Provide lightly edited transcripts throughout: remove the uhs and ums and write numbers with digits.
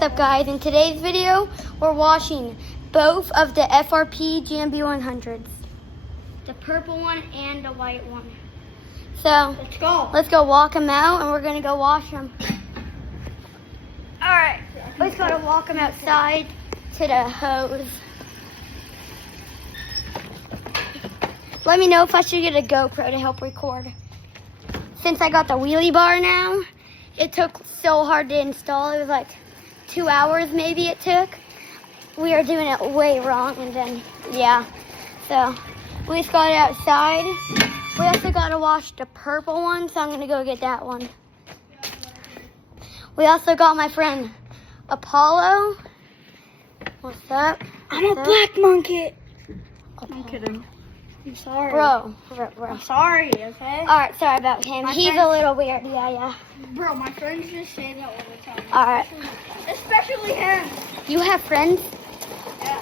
What's up guys, in today's video we're washing both of the FRP GMB 100s, the purple one and the white one. So let's go walk them out and we're gonna go wash them. Alright, let's go to walk them outside to the hose. Let me know if I should get a GoPro to help record. Since I got the wheelie bar now, it took so hard to install. It was like 2 hours maybe it took. We are doing it way wrong, and then yeah. So we just got it outside. We also got to wash the purple one, so I'm gonna go get that one. We also got my friend Apollo. What's up? I'm a black monkey. Apollo. I'm kidding. I'm sorry. Bro. I'm sorry, okay? Alright, sorry about him. He's a little weird, yeah. Bro, my friends just say that all the time. Alright. Especially him. You have friends? Yeah.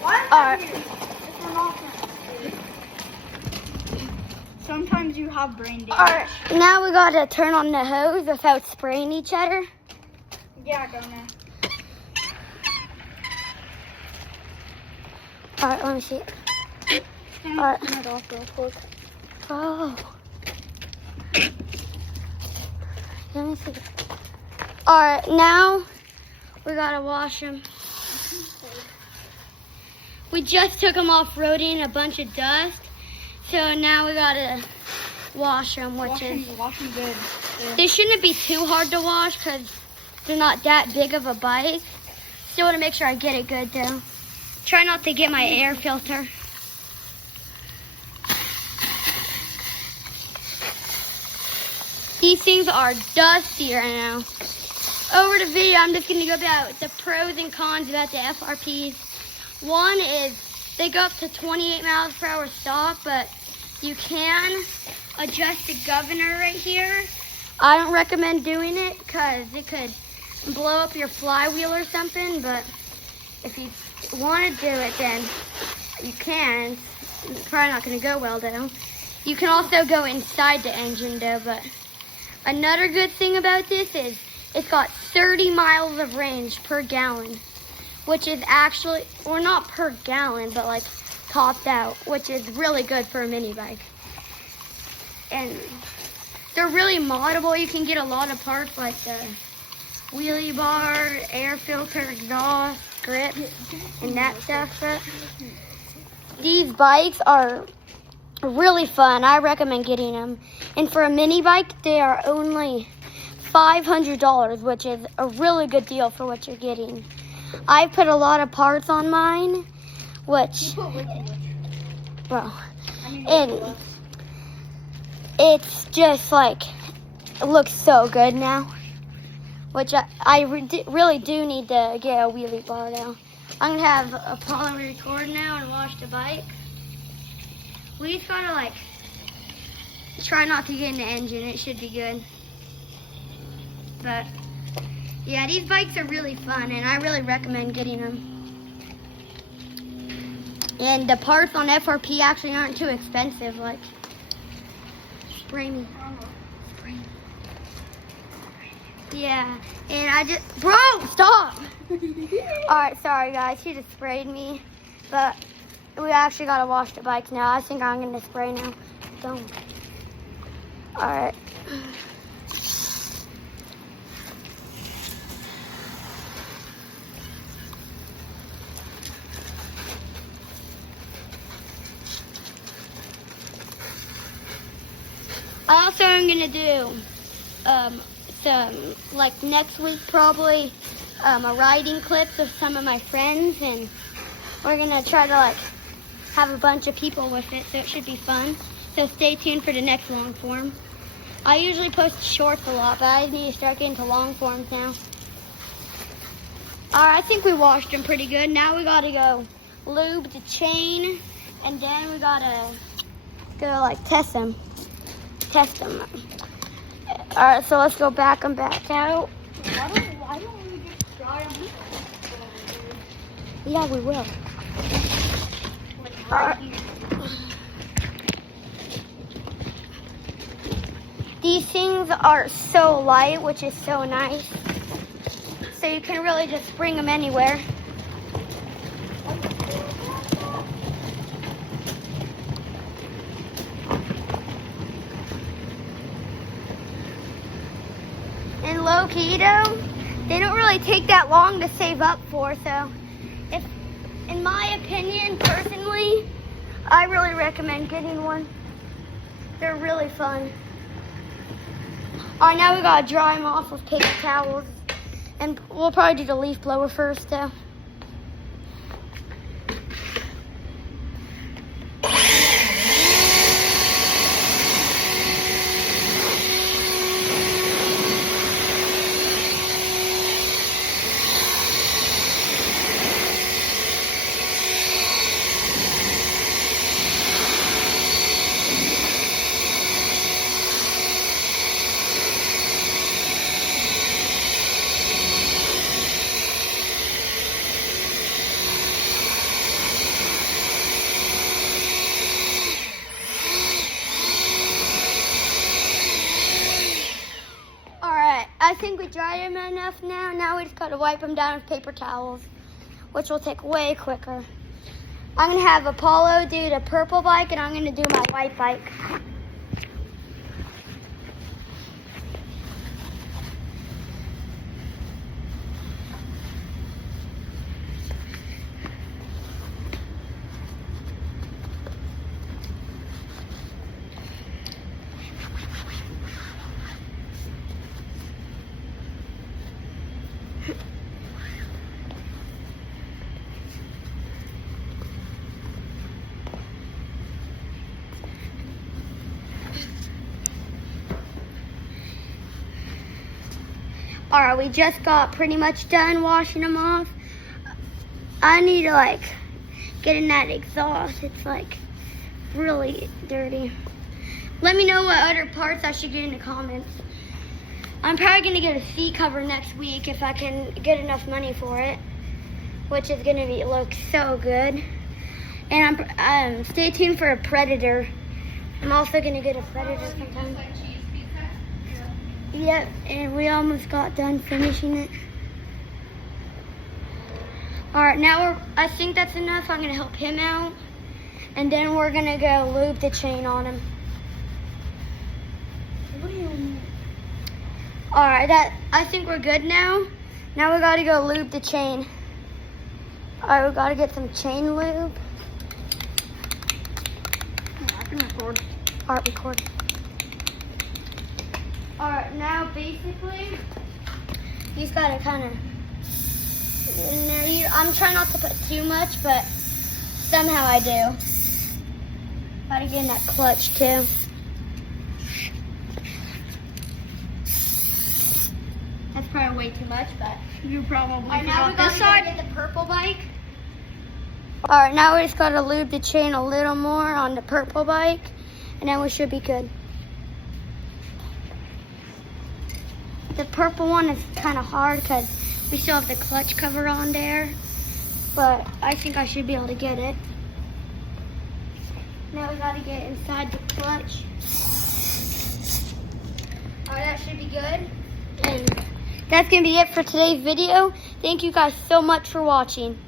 Why is Alright. that weird? If we're not friends. Sometimes you have brain damage. Alright, now we gotta turn on the hose without spraying each other. Yeah, go now. Alright, let me see it. Alright. Turn it off real quick. Oh. Let me see. Alright, now we gotta wash them. We just took them off-roading, a bunch of dust. So now we gotta wash them, which Wash them good. Yeah. they shouldn't be too hard to wash because they're not that big of a bike. Still want to make sure I get it good though. Try not to get my air filter. These things are dusty right now. Over the video, I'm just going to go about the pros and cons about the FRPs. One is they go up to 28 miles per hour stock, but you can adjust the governor right here. I don't recommend doing it because it could blow up your flywheel or something, but if you want to do it, then you can. It's probably not going to go well though. You can also go inside the engine though, but another good thing about this is it's got 30 miles of range per gallon, which is actually, or not per gallon, but like topped out, which is really good for a mini bike. And they're really moddable. You can get a lot of parts like the wheelie bar, air filter, exhaust, grip, and that stuff. But these bikes are really fun. I recommend getting them. And for a mini bike, they are only $500, which is a really good deal for what you're getting. I put a lot of parts on mine, which, bro, and it's just like, it looks so good now, which I really do need to get a wheelie bar now. I'm gonna have Apollo record now and wash the bike. We just gotta like try not to get in the engine. It should be good. But yeah, these bikes are really fun and I really recommend getting them. And the parts on FRP actually aren't too expensive. Like, spray me. Yeah, and I just, bro, stop. Alright, sorry guys, he just sprayed me. But we actually gotta wash the bikes now. I think I'm gonna spray now. Don't. Alright. I also am gonna do some, like next week probably, a riding clips of some of my friends, and we're gonna try to like have a bunch of people with it, so it should be fun. So stay tuned for the next long form. I usually post shorts a lot, but I need to start getting to long forms now. Alright, I think we washed them pretty good. Now we gotta go lube the chain, and then we gotta go like test them. Alright, so let's go back them back out. Why don't we get dry on this? Yeah, we will. Right here. These things are so light, which is so nice. So so you can really just bring them anywhere. And low key though, they don't really take that long to save up for, so if, in my opinion, personally, I really recommend getting one. They're really fun. All right, now we gotta dry them off with paper towels, and we'll probably do the leaf blower first though. I think we dried them enough now. Now we just gotta wipe them down with paper towels, which will take way quicker. I'm gonna have Apollo do the purple bike, and I'm gonna do my white bike. All right, we just got pretty much done washing them off. I need to get in that exhaust. It's really dirty. Let me know what other parts I should get in the comments. I'm probably gonna get a seat cover next week if I can get enough money for it, which is gonna look so good. And I'm stay tuned for a Predator. I'm also gonna get a Predator sometime. Yep, and we almost got done finishing it. All right, now I think that's enough. I'm gonna help him out, and then we're gonna go lube the chain on him. All right, I think we're good now. Now we gotta go lube the chain. All right, we gotta get some chain lube. I can record. All right, record. All right, now basically, you just gotta kind of in there. I'm trying not to put too much, but somehow I do. Gotta get in that clutch too. That's probably way too much, but You probably now we forgot gotta this side. get the purple bike. All right, now we just gotta lube the chain a little more on the purple bike, and then we should be good. The purple one is kind of hard because we still have the clutch cover on there, but I think I should be able to get it. Now we gotta get inside the clutch. All right, that should be good. And that's gonna be it for today's video. Thank you guys so much for watching.